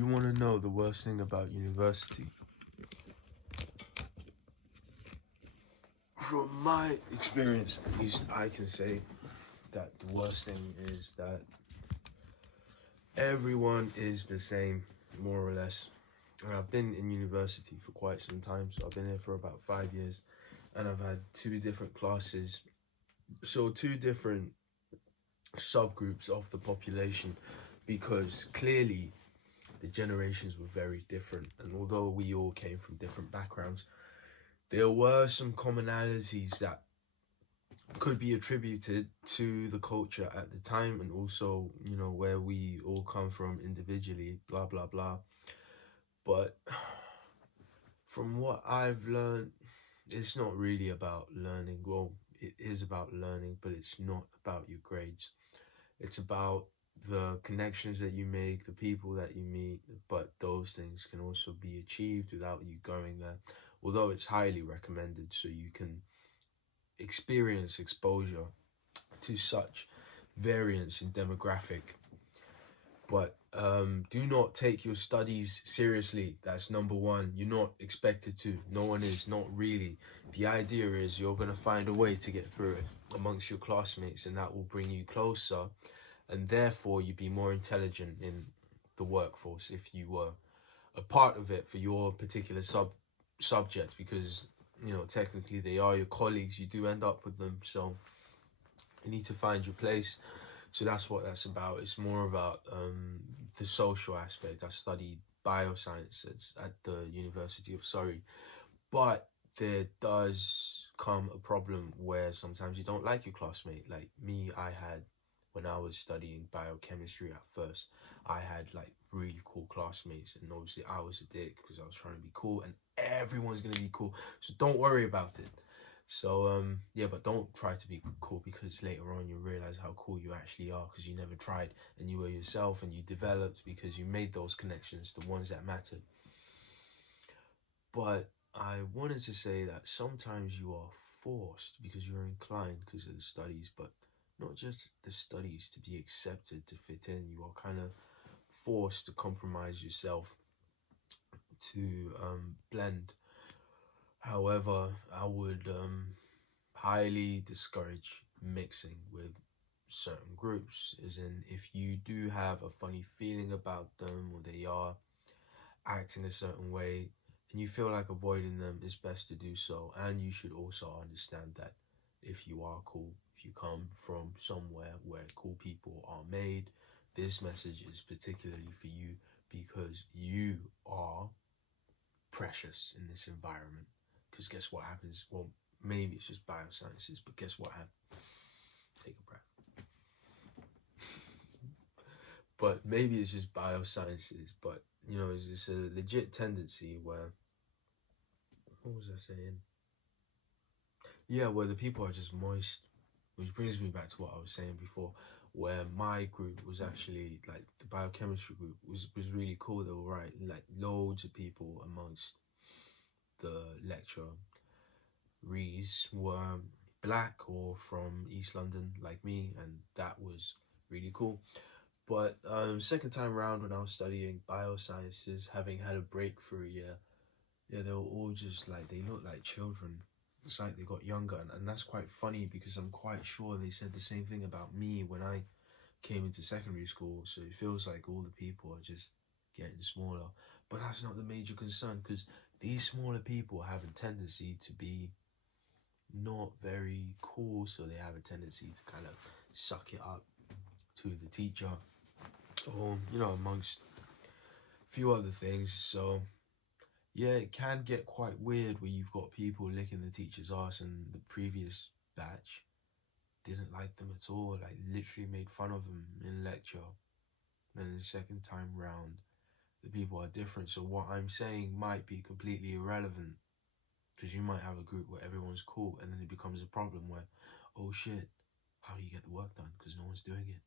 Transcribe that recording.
you want to know the worst thing about university? From my experience, at least, I can say that the worst thing is that everyone is the same, more or less. And I've been in university for quite some time, so I've been here for about 5 years, and I've had 2 different classes, so 2 different subgroups of the population, because clearly the generations were very different, and although we all came from different backgrounds, there were some commonalities that could be attributed to the culture at the time, and also, you know, where we all come from individually, blah blah blah. But from what I've learned, it's not really about learning. Well, it is about learning, but it's not about your grades. It's about the connections that you make, the people that you meet, but those things can also be achieved without you going there. Although it's highly recommended, so you can experience exposure to such variance in demographic. But do not take your studies seriously. That's number one. You're not expected to. No one is, not really. The idea is you're going to find a way to get through it amongst your classmates, and that will bring you closer, and therefore you'd be more intelligent in the workforce if you were a part of it for your particular subject, because, you know, technically they are your colleagues. You do end up with them, so you need to find your place. So that's what that's about. It's more about the social aspect. I studied biosciences at the University of Surrey, but there does come a problem where sometimes you don't like your classmate. Like me, I had, when I was studying biochemistry at first, I had like really cool classmates, and obviously I was a dick because I was trying to be cool, and everyone's gonna be cool, so don't worry about it. So yeah, but don't try to be cool, because later on you'll realize how cool you actually are, because you never tried and you were yourself, and you developed because you made those connections, the ones that mattered. But I wanted to say that sometimes you are forced, because you're inclined because of the studies, but not just the studies, to be accepted, to fit in. You are kind of forced to compromise yourself to blend. However, I would highly discourage mixing with certain groups, as in, if you do have a funny feeling about them, or they are acting a certain way and you feel like avoiding them, it's best to do so. And you should also understand that if you are cool, if you come from somewhere where cool people are made, this message is particularly for you, because you are precious in this environment. Because guess what happens? Well, maybe it's just biosciences, but guess what happens? Take a breath. But maybe it's just biosciences, but, you know, it's just a legit tendency where, what was I saying? Yeah, where the people are just moist, which brings me back to what I was saying before, where my group was actually, like, the biochemistry group was really cool. They were right, like, loads of people amongst the lecturees were black or from East London like me, and that was really cool. But second time around, when I was studying biosciences, having had a break for a year, yeah, they were all just like, they looked like children. It's like they got younger, and that's quite funny, because I'm quite sure they said the same thing about me when I came into secondary school. So it feels like all the people are just getting smaller. But that's not the major concern, because these smaller people have a tendency to be not very cool, so they have a tendency to kind of suck it up to the teacher, or, you know, amongst a few other things. So yeah, it can get quite weird where you've got people licking the teacher's ass, and the previous batch didn't like them at all, like literally made fun of them in lecture. And the second time round, the people are different. So what I'm saying might be completely irrelevant, because you might have a group where everyone's cool, and then it becomes a problem where, oh shit, how do you get the work done? Because no one's doing it.